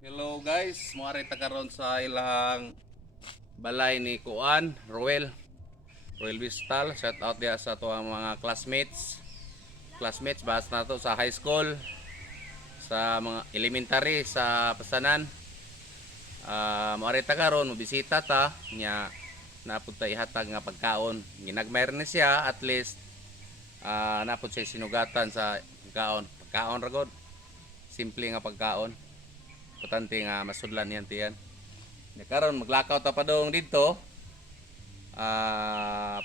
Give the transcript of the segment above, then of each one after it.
Hello guys, muari ta karon sa ilang balay ni Kuan, Roel Vistal. Shout out dia sa tuwang mga classmates. Classmates bahas na to sa high school, sa mga elementary sa Pasanan. Muari ta karon mobisita ta nya napud ta ihatag nga pagkaon. Ginagmayr ni siya at least napud siya sinugatan sa pagkaon. Pagkaon ra gud. Simple nga pagkaon. Importante nga masudlan yan tiyan. Karon maglakaw ta padong dito.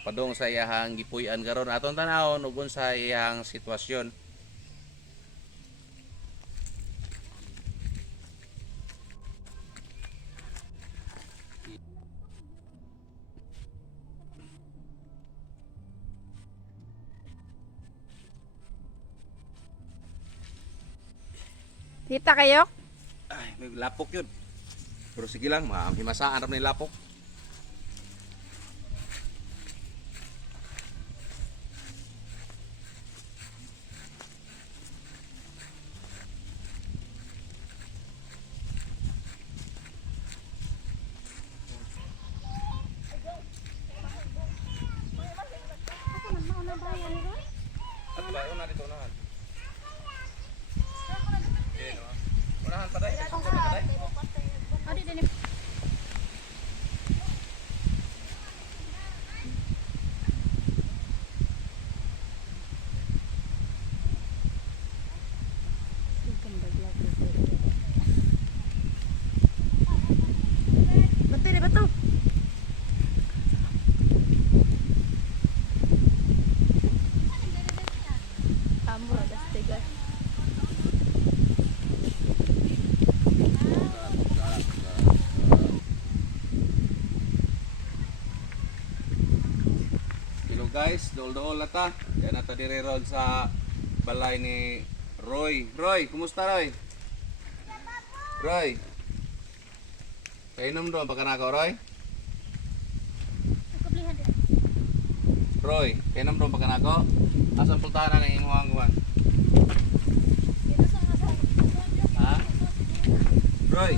Padong sa iyang gipuy-an karon aton tanawon ug unsa iyang sitwasyon. Kita kayo? Ay, may lapok yun. Pero sige lang, himasaan ram ni lapok. At ba, una dito unahan. Unahan pa dai, Adi din. Betul betul. Ambur ada tiga. Hello guys, dol-dol na ta. Kaya na ta dire ron sa balay ni Roy. Roy, kumusta Roy? Roy. Kainom doon pa kanako Roy? Aku beli hadiah. Roy, kainom doon pa kanako? Asan pultahan ang imong hangguan? Ha? Roy.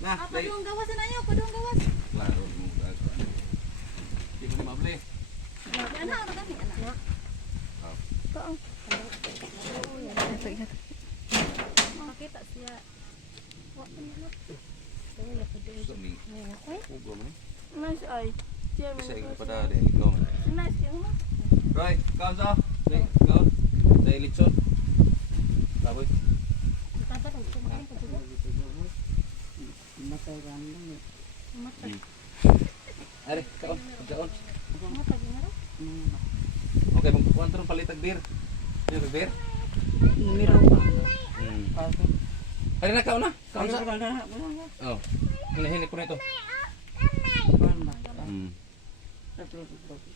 Nah, Apa dong gawas na ayo, padung gawas. Laro mo gago. Di mo ni mabli. Anak apa kami anak? Oh. Kau. Kita sia. Sumi. Ugo man. Nice ay. Siya Isa ikaw pada dahil ikaw man. Nice yung ma. Roy, kaon sa? Roy, kaon. Dahil litson. Baboy. Dapat ang kumain pa dito. Matay ka lang eh. Matay. Are, kaon. Kaon. Matay gina. Okay, magkukuhan ito ng palitag beer. Beer, beer. Numero pa. Ako. Are na, kaon na. Kaon Ano sa? ka na? Oh. Hinihinik ko na ito.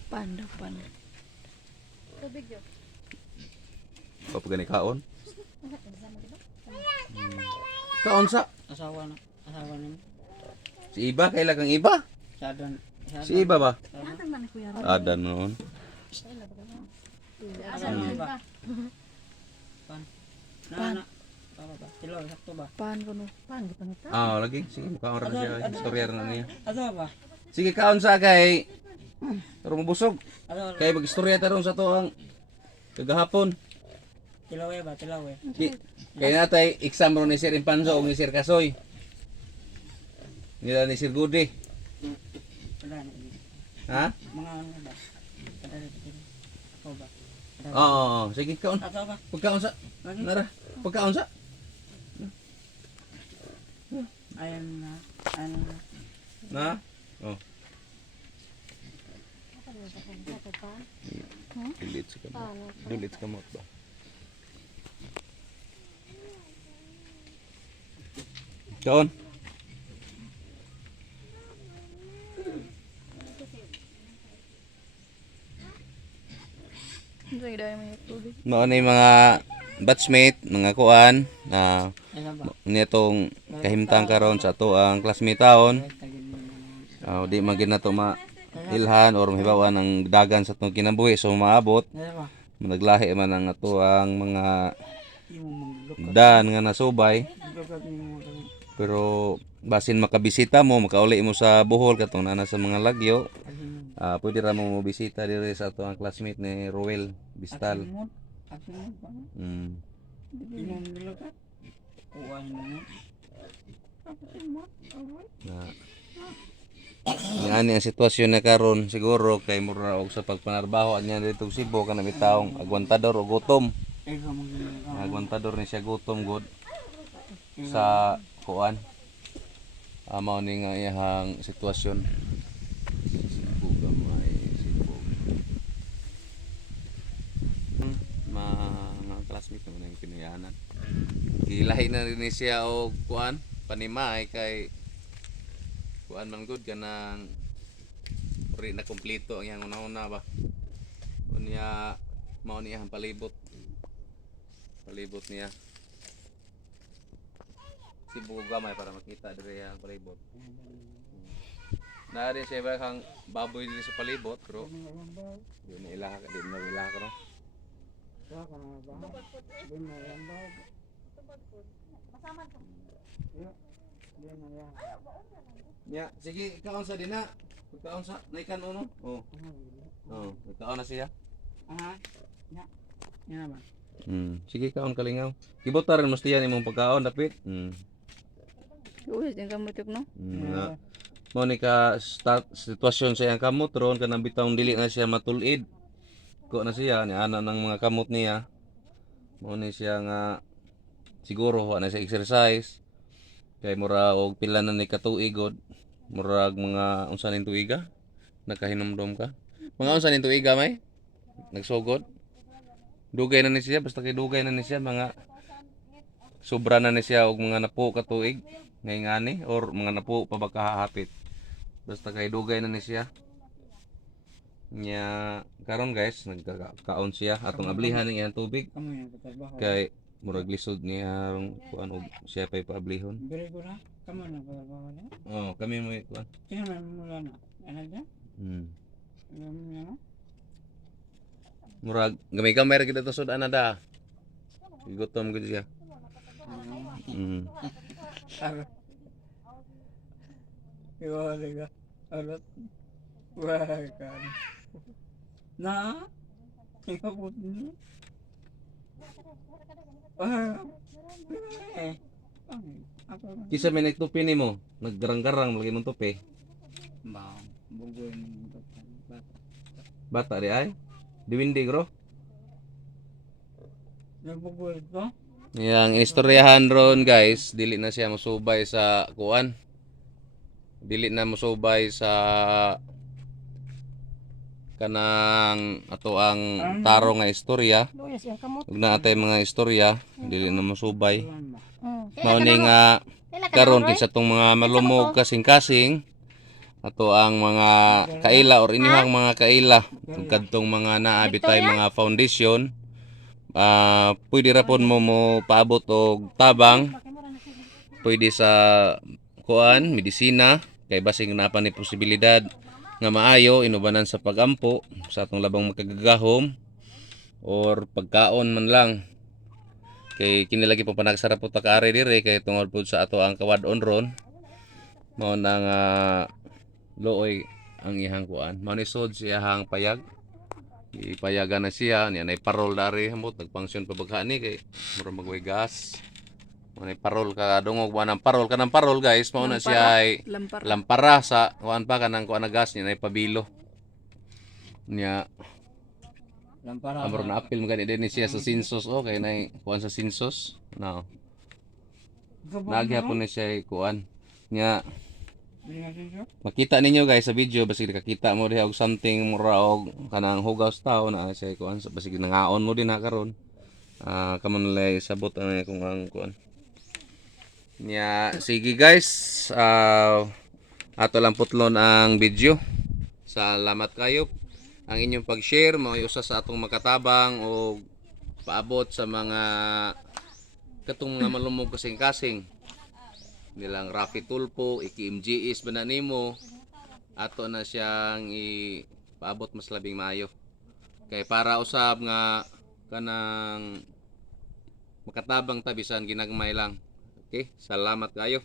Panda. Tubig yo. Papagani kaon. Kaon sa? Asawa na. Asawa na. Si Iba, kailan kang Iba? Sadan. Si Iba ba? Atang man kuya. Adan noon. Asa ba? Pan. Na. Papa ba? Tilo, sakto ba? Pan kuno. Pan gitu nita. Lagi. Sige, mukhaon rin siya. Istorya rin na niya. Asawa ba? Sige, kaon sa kay... Pero mabusog. Asawa. Kay mag-istorya taron sa to ang kagahapon. Tilawe ba? Tilawe. Kay natay exam ron ni Sir Impanzo o ni Sir Kasoy. Nila ni Sir Gudi. Wala na. Ha? Mga ano ba? Kadali dito. Ako ba? Oo. Sige, kaon. Asawa ba? Pagkaon sa. Nara. Pagkaon sa. Ayan na. Ano na. Na? Oh. Delete sa kamot. Delete sa kamot ba? Kaon. Sige dai may tubig. Mao ni mga batchmate, mga kuan na Ayan ba? nitong kahimtang karon sa ato ang classmate taon. Tagin mo na. Di man gid nato mailhan or mahibawan ang dagan sa atong kinabuhi so maabot. Ayan ba? Naglahi man ang ato ang mga Yung mga dan nga nasubay. lugar Dapat mo kami. Pero basin makabisita mo, makauli mo sa Bohol katong nana sa mga lagyo, pwede ra mo bisita diri sa ato ang classmate ni Roel Bistal. Asimot pa. Mm. Inom nila ka. Uwan mo. Asimot. Na ani ang sitwasyon na karon siguro kay mura og sa pagpanarbaho anya dito sa Cebu kana bitawong agwantador o gutom. Ikaw mo ginagawa. Agwantador ni siya gutom god sa kuan. Mao ni nga iyang sitwasyon. Cebu gamay Cebu. Mga classmate naman ang pinayanan. Gilahi na rin ni siya og kuan panimay kay kuan man gud kanang uri na kompleto ang iyang una-una ba. Unya mao niya ang palibot. Palibot niya. Cebu gamay para makita diri ang palibot. Na rin siya ba kang baboy diri sa palibot, bro. Yun na ilaha ka din na ilaha ka no. Ya, sige, kaon sa dina. Kaon sa naikan uno. Oh. Oh, kaon na siya. Aha. Yan naman. Sige kaon kalingaw. Gibotar rin musti yan imong pagkaon dapit. Uy, din kamutok no? Na. Mao ni ka start sitwasyon sa iyang kamot ron kanang bitawng dili na siya matulid. Ko na siya ni ana ng mga kamot niya. Mao ni siya nga siguro wa na siya exercise. Kay mura og pila na ni katuig god. Murag mga unsa ning tuiga? Nakahinomdom ka? Mga unsa ning tuiga may? Nagsugod? Dugay na ni siya basta kay dugay na ni siya mga sobra na ni siya og mga napo ka tuig ngani or mga napo pa ba kahapit. Basta kay dugay na ni siya. Nya karon guys nagkakaon siya atong ablihan ng iyang tubig Kamu yang patrabaho. kay murag lisod niya kuan og siya pay paablihon. Beri ko na. Kamu na patrabaho na. Oh, kami mo kuan. Kaya na mula na. Anak na? Alam mo na? Murag gamay-gamay ra kita tusod ana da. Gutom gud siya. Arat. Iwala ka. Arat. Wah kan. Na? Ikaw po din. Kisa may nagtupi nimo, naggarang-garang lagi mong tupi. Bang, bugoy mo Bata di ay. Diwindi gro. Nagbugoy ko? Yang istoryahan ron guys, dili na siya musubay sa kuan. Dili na musubay sa kanang ato ang taro nga istorya. Luya siya kamot. Ug na atay mga istorya, dili na musubay. Mm. Mao ni nga karon kinsa tong mga malumog kasing-kasing ato ang mga kaila or inyong mga kaila ug kadtong mga naa bitay mga foundation pwede ra pud mo paabot og tabang pwede sa kuan medisina kay basig na pa ni posibilidad nga maayo inubanan sa pagampo sa atong labang makagagahom or pagkaon man lang kay kinilagi pa panagsara po ta kaari dire kay tungod pud sa ato ang kawadon ron mao nang looy ang ihang kuan mao ni sod sa iyang payag ipayagan na siya niya nay parol dari hamot nagpangsyon pa bagha ni kay mura magway gas mao nay parol ka dungog ba ng parol kanang parol guys mao na siya ay lampara sa kuan pa kanang kuan na gas niya nay pabilo niya Lampara. amor na apil magani din ni siya sa sinsos kay nay kuan sa sinsos no nagyapon ni siya kuan niya makita ninyo guys sa video basig nakakita mo diha og something mura og kanang hugaw sa tao na siya kuan basig nangaon mo din ha karon kamon lay sabot ang kung ang kuan niya sige guys ato lang putlon ang video salamat kayo ang inyong pag-share mao usa sa atong makatabang o paabot sa mga katong mga malumog kasing-kasing nilang Rafi Tulpo, Iki MGS ba na nimo ato na siyang ipaabot mas labing maayo kay para usab nga kanang makatabang tabisan ginagmay lang Okay, salamat kayo.